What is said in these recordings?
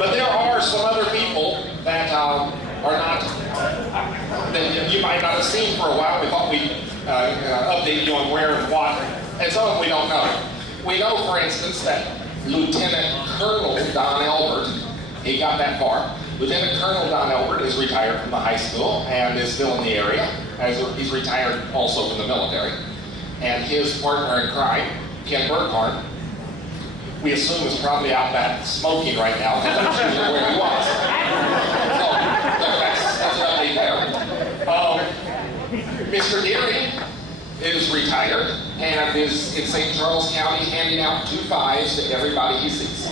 But there are some other people that are not, that you might not have seen for a while. We thought we'd update you on where and what, and some of them we don't know. We know, for instance, that Lieutenant Colonel Don Elbert, he got that far. Lieutenant Colonel Don Elbert is retired from the high school and is still in the area, as he's retired also from the military. And his partner in crime, Ken Burkhardt, we assume is probably out back smoking right now, because I'm sure where he was. So that's an update there. Mr. Deering is retired and is in St. Charles County handing out 2 5s to everybody he sees.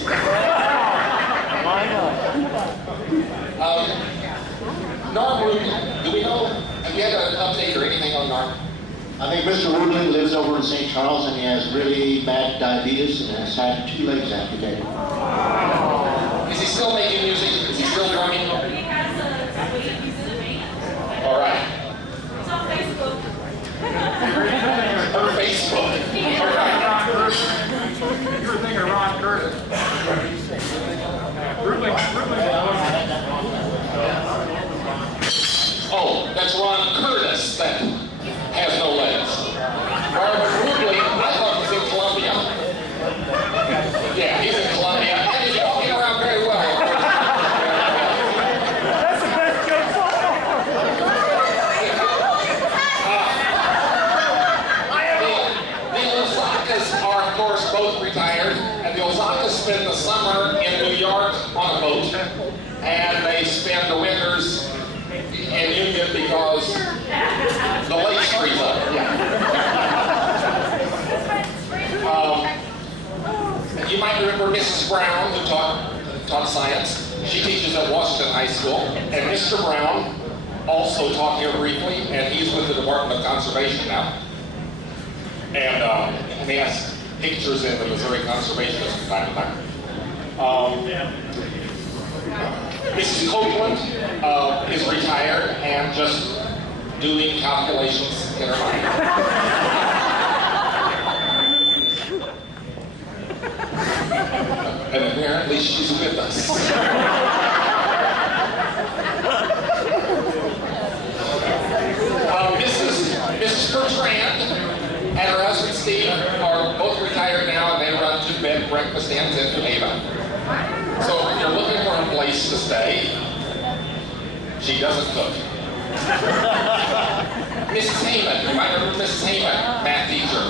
Norm Rubin, do we know, have you had an update or anything on Norm? I think Mr. Woodley lives over in St. Charles and he has really bad diabetes and has had 2 legs amputated. Is he still making music? Is he still drumming? He has he's in a band. All right. It's on Facebook. Her Facebook. All right. You were thinking of Ron Curtis. Oh, that's Ron Curtis that has no legs. Robert Rubley, I thought he was in Columbia. Yeah, he's in Columbia. And he's walking around very well. That's the best joke. The Ozakas are, of course, both retired. And the Ozakas spend the summer in New York on a boat. And they spend the winters in Union because the lake freeze up. Yeah. You might remember Mrs. Brown, who taught science. She teaches at Washington High School. And Mr. Brown also taught here briefly, and he's with the Department of Conservation now. And he has pictures in the Missouri Conservationist from time to time. Mrs. Copeland is retired and just doing calculations in her mind. And apparently she's with us. Mrs. Bertrand and her husband Steve are both retired now, and they run 2-bed breakfast inns in Geneva. So if you're looking for a place to stay, she doesn't cook. Mrs. Heyman, you might remember Mrs. Heyman, math teacher.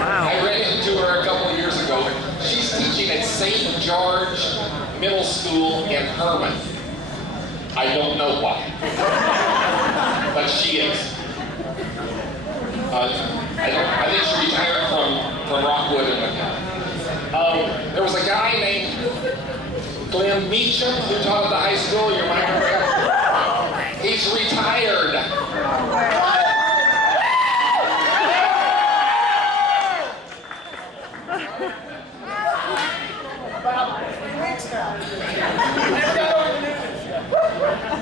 Wow. I ran into her a couple of years ago. She's teaching at St. George Middle School in Herman. I don't know why, but she is. I think she retired from Rockwood and there was a guy named Glenn Meacham who taught at the high school. You might remember him. He's retired.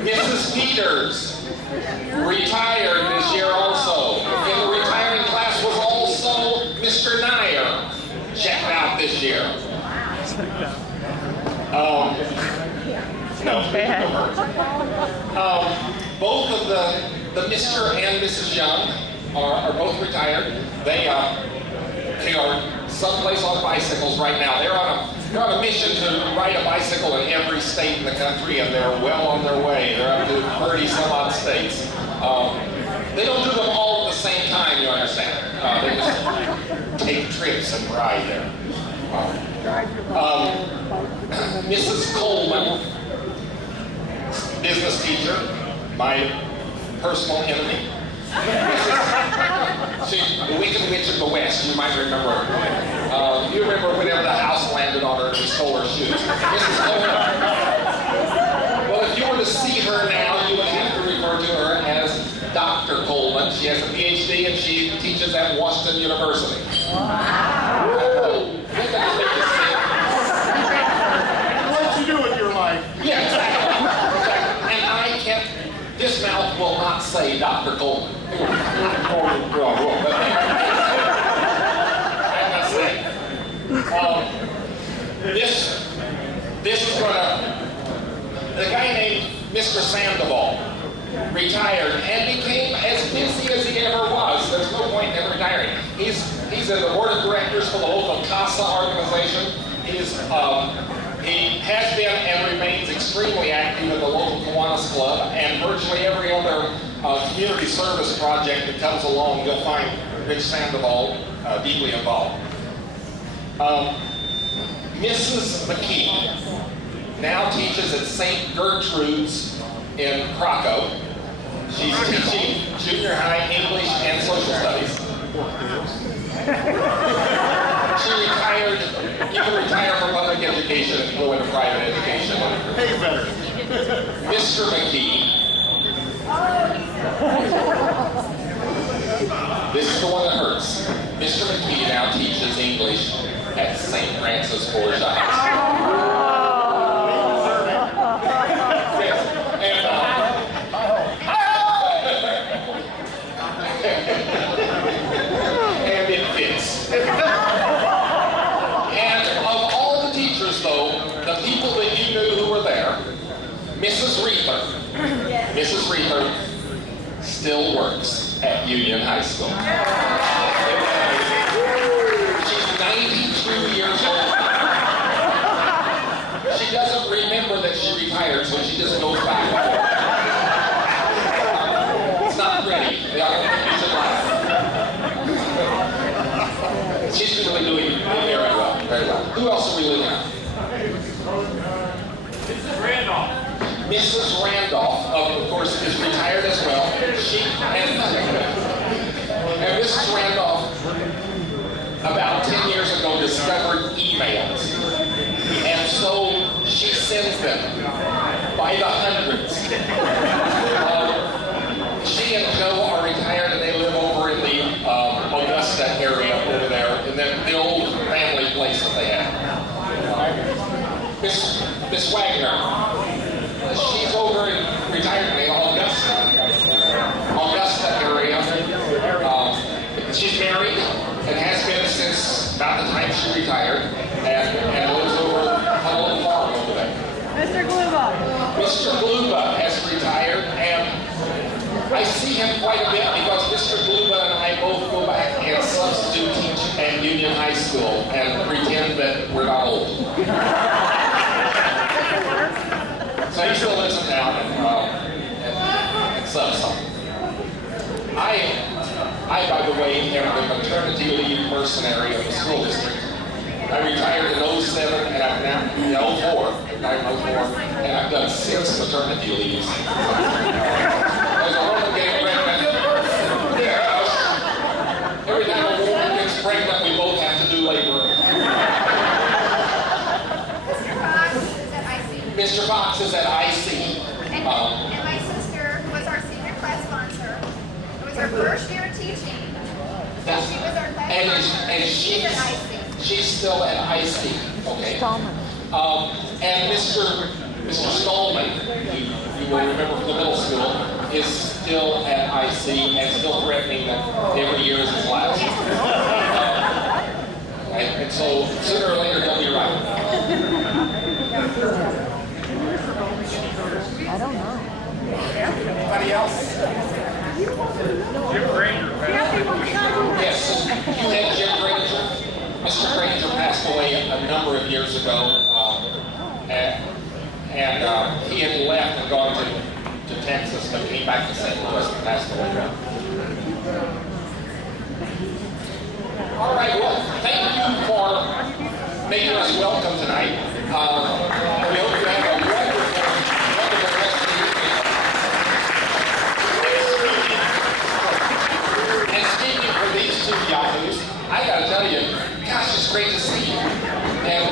Mrs. Peters retired this year also. In the retiring class was also Mr. Nyer, checked out this year. Both of the Mr. and Mrs. Young are both retired. They are someplace on bicycles right now. They're on a mission to ride a bicycle in every state in the country, and they're well on their way. They're up to 30 some odd states. They don't do them all at the same time, you understand. They just take trips and ride there. Mrs. Coleman, business teacher, my personal enemy. The Wicked Witch of the West, you might remember her. You remember whenever the house landed on her and she stole her shoes. Mrs. Coleman. Well, if you were to see her now, you would have to refer to her as Dr. Coleman. She has a PhD and she teaches at Washington University. What you do with your life? Yeah, exactly. And I can't, this mouth will not say Dr. Coleman. I'm not saying. This is going to Mr. Sandoval retired and became as busy as he ever was. There's no point in ever retiring. He's in the board of directors for the local CASA organization. He has been and remains extremely active in the local Kiwanis Club, and virtually every other community service project that comes along, you'll find Rich Sandoval deeply involved. Mrs. McKee now teaches at St. Gertrude's in Krakow. She's teaching junior high English and social studies. She retired. You can retire from public education and go into private education. Hey, better. Mr. McKee. This is the one that hurts. Mr. McKee now teaches English at St. Francis Borgia High School. Yes. And it fits. And of all the teachers, though, the people that you knew who were there, Mrs. Reether still works at Union High School. She's 92 years old. She doesn't remember that she retired, so she just goes back. It's not pretty. I don't think you should laugh. She's really doing very well, very well. Who else are we looking at? Mrs. Randolph, of course, is retired as well. And Mrs. Randolph, about 10 years ago, discovered emails. And so she sends them by the hundreds. She and Joe are retired, and they live over in the Augusta area over there, in the old family place that they have. Miss Wagner, she's over in retired in the Augusta area. She's married and has been since about the time she retired, and lives over a little farm over there. Mr. Gluba. Mr. Gluba has retired, and I see him quite a bit because Mr. Gluba and I both go back and substitute teach at Union High School and pretend that we're not old. So he still lives in town and subs something. I, by the way, am the maternity leave mercenary of the school district. I retired in 07 and I've now, in 04, and I've done 6 maternity leaves. There's a woman getting pregnant. Yeah. Every time a woman gets pregnant, we both have to do labor. Mr. Fox is at IC. And my sister was our senior class sponsor. It was her first year teaching. She was our class sponsor. And she's at IC. She's still at IC. Okay. And Mr. Stallman, you will remember from the middle school, is still at IC and still threatening that every year is his last. And so sooner or later they'll be right. I don't know. Anybody else? Jim Granger. Yes, you had Jim Granger. Mr. Granger passed away a number of years ago, and he had left and gone to Texas, but came back to St. Louis and passed away. All right, well, thank you for making us welcome tonight. We hope you have a wonderful rest of the evening. And speaking for these two yahoos, I gotta tell you, gosh, it's great to see you. And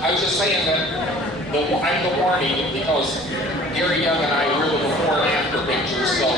I was just saying that I'm the warning because Gary Young and I were the before and after pictures, so